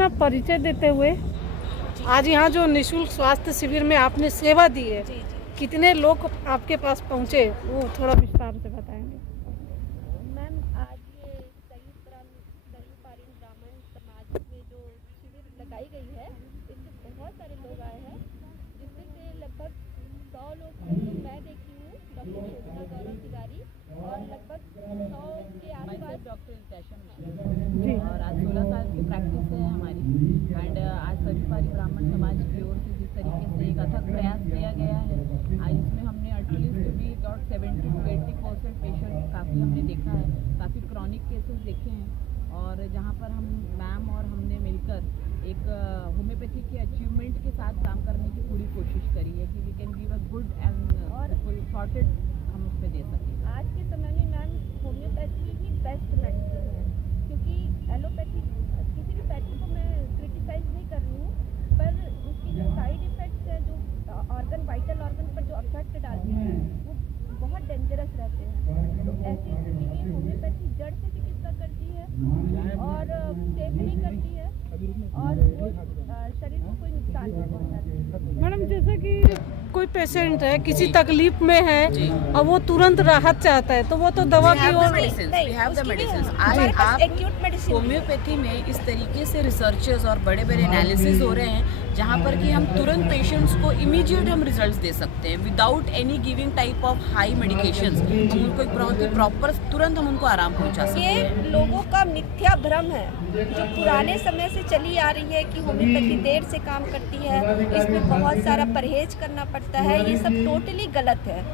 अपना परिचय देते हुए आज यहाँ जो निःशुल्क स्वास्थ्य शिविर में आपने सेवा दी है, जी जी कितने लोग आपके पास पहुँचे वो थोड़ा विस्तार से बताएंगे। मैम, आज ये सयुपारीन ब्राह्मण समाज में जो शिविर लगाई गई है, इससे बहुत सारे लोग आए हैं, जिसमें से लगभग 100 लोग को तो मैं देखी हूँ, डॉक्टर शोभना गौरव तिवारी, और लगभग 100 के आसपास डॉक्टर इल्तैशम जी। और आज 16 साल की प्रैक्टिस है हमारी। एंड आज सयुपारी ब्राह्मण समाज की ओर से जिस तरीके से एक अथक प्रयास किया गया है, आज इसमें हमने at least we got 70 to 80% patient काफ़ी हमने देखा है, काफ़ी क्रॉनिक केसेस देखे हैं, और जहाँ पर हम मैम और हमने मिलकर एक होम्योपैथी के अचीवमेंट के साथ काम करने की पूरी कोशिश करी है कि we can give a good end और फुल सॉर्टेड हम उस पर दे सकें। आज के समय में मैम होम्योपैथी ही बेस्ट मेडिसिन है, क्योंकि एलोपैथी किसी भी पैथी को मैं क्रिटिसाइज नहीं कर रही हूँ, पर उसकी जो साइड इफेक्ट्स है, जो ऑर्गन वाइटल ऑर्गन पर जो अफेक्ट डालते हैं, वो बहुत डेंजरस रहते हैं। तो ऐसी स्थिति में होम्योपैथी जड़ से चिकित्सा करती है और सेफ नहीं करती है, और वो शरीर को कोई नुकसान नहीं पहुँचाती। मैडम, जैसे कि कोई पेशेंट है, किसी तकलीफ में है और वो तुरंत राहत चाहता है, तो वो तो दवा की ओर आज आप एक्यूट मेडिसिन होम्योपैथी में इस तरीके से रिसर्चेस और बड़े बड़े एनालिसिस हो रहे हैं, जहाँ पर कि हम तुरंत पेशेंट्स को इमीडिएट हम रिजल्ट्स दे सकते हैं without any giving type of high medications. हम उनको एक बहुत ही प्रॉपर तुरंत हम उनको आराम पहुँचा सकते ये हैं। लोगों का मिथ्या भ्रम है, जो पुराने समय से चली आ रही है कि होम्योपैथी देर से काम करती है, इसमें बहुत सारा परहेज करना पड़ता है, ये सब टोटली गलत है।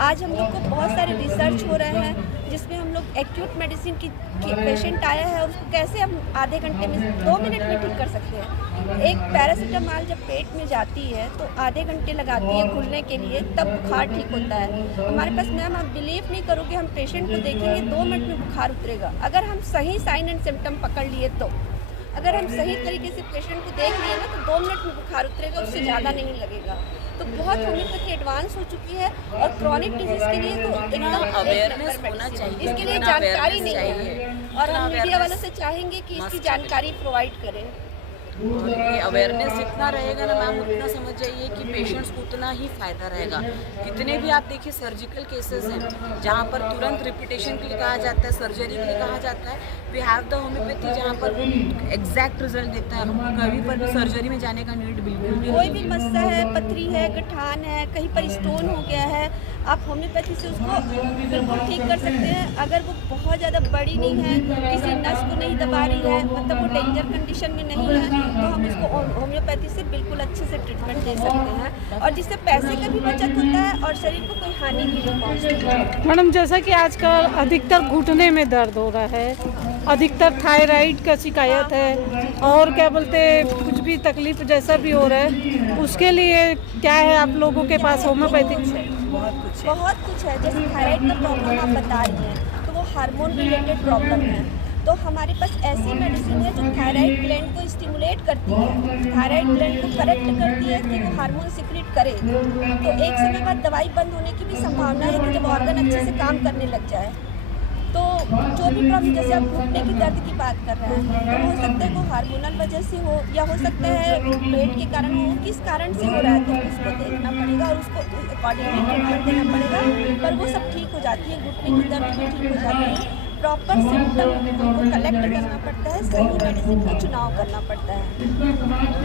आज हम लोग को बहुत सारे रिसर्च हो रहे हैं, जिसमें हम लोग एक्यूट मेडिसिन की पेशेंट आया है, उसको कैसे हम आधे घंटे में 2 मिनट में ठीक कर सकते हैं। एक पैरासीटामॉल जब पेट में जाती है तो आधे घंटे लगाती है घुलने के लिए, तब बुखार ठीक होता है। हमारे पास मैम, आप बिलीव नहीं करोगे, हम पेशेंट को देखेंगे 2 मिनट में बुखार उतरेगा, अगर हम सही साइन एंड सिम्टम पकड़ लिए तो। अगर हम सही तरीके से पेशेंट को देख लिए ना, तो 2 मिनट में बुखार उतरेगा, उससे ज़्यादा नहीं लगेगा। तो बहुत होम्योपैथी एडवांस हो चुकी है, और क्रॉनिक डिजीज के लिए तो एकदम अवेयरनेस होना चाहिए, इसके लिए इतना जानकारी awareness नहीं है, चाहिए, और इतना हम मीडिया awareness वालों से चाहेंगे कि इसकी must जानकारी प्रोवाइड करें। और ये अवेयरनेस जितना रहेगा ना मैम, उतना समझ जाइए कि पेशेंट्स को उतना ही फ़ायदा रहेगा। कितने भी आप देखिए सर्जिकल केसेस हैं जहाँ पर तुरंत रिपीटेशन के लिए कहा जाता है, सर्जरी के लिए कहा जाता है, वी हैव द होम्योपैथी जहाँ पर वो एग्जैक्ट रिजल्ट देता है। हमको कभी पर भी सर्जरी में जाने का नीड बिल्कुल भी कोई नहीं भी मस्सा है, पथरी है, गठान है, कहीं पर स्टोन हो गया है, आप होम्योपैथी से उसको बिल्कुल ठीक कर सकते हैं। अगर वो बहुत ज़्यादा बड़ी नहीं है, किसी नस को नहीं दबा रही है, मतलब वो डेंजर कंडीशन में नहीं है, तो हम उसको होम्योपैथी से बिल्कुल अच्छे से ट्रीटमेंट दे सकते हैं, और जिससे पैसे का भी बचत होता है और शरीर को कोई हानि भी नहीं पहुँचती है। मैडम, जैसा कि आजकल अधिकतर घुटने में दर्द हो रहा है, अधिकतर थायराइड का शिकायत है, और क्या बोलते कुछ भी तकलीफ जैसा भी हो रहा है, उसके लिए क्या है आप लोगों के पास होम्योपैथिक? बहुत कुछ है। जैसे थायराइड का प्रॉब्लम आप बता रही हैं, तो वो हार्मोन रिलेटेड प्रॉब्लम है, तो हमारे पास ऐसी मेडिसिन है जो थायराइड ग्लैंड को स्टिमुलेट करती है, थायराइड ग्लैंड को करेक्ट करती है कि वो हार्मोन सिक्रेट करे। तो एक समय बाद दवाई बंद होने की भी संभावना है कि जब ऑर्गन अच्छे से काम करने लग जाए। तो जो भी प्रॉब्लम, जैसे आप घुटने की दर्द की बात कर रहे हैं, तो हो सकता है वो हार्मोनल वजह से हो, या हो सकता है पेट के कारण हो, किस कारण से हो रहा है, तो उसको देखना पड़ेगा और उसको अकॉर्डिंगली ट्रीटमेंट देना पड़ेगा। पर वो सब ठीक हो जाती है, घुटने की दर्द भी ठीक हो जाती है। प्रॉपर सिम्टम को कलेक्ट करना पड़ता है, सही मेडिसिन का चुनाव करना पड़ता है।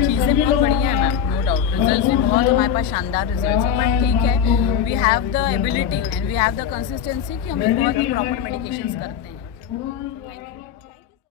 चीज़ें बहुत बढ़िया है मैम, नो डाउट। रिजल्ट्स भी बहुत हमारे पास शानदार रिजल्ट्स हैं, बट ठीक है, we have the ability and we have the consistency कि हम एक बहुत ही प्रॉपर मेडिकेशंस करते हैं। Thank you.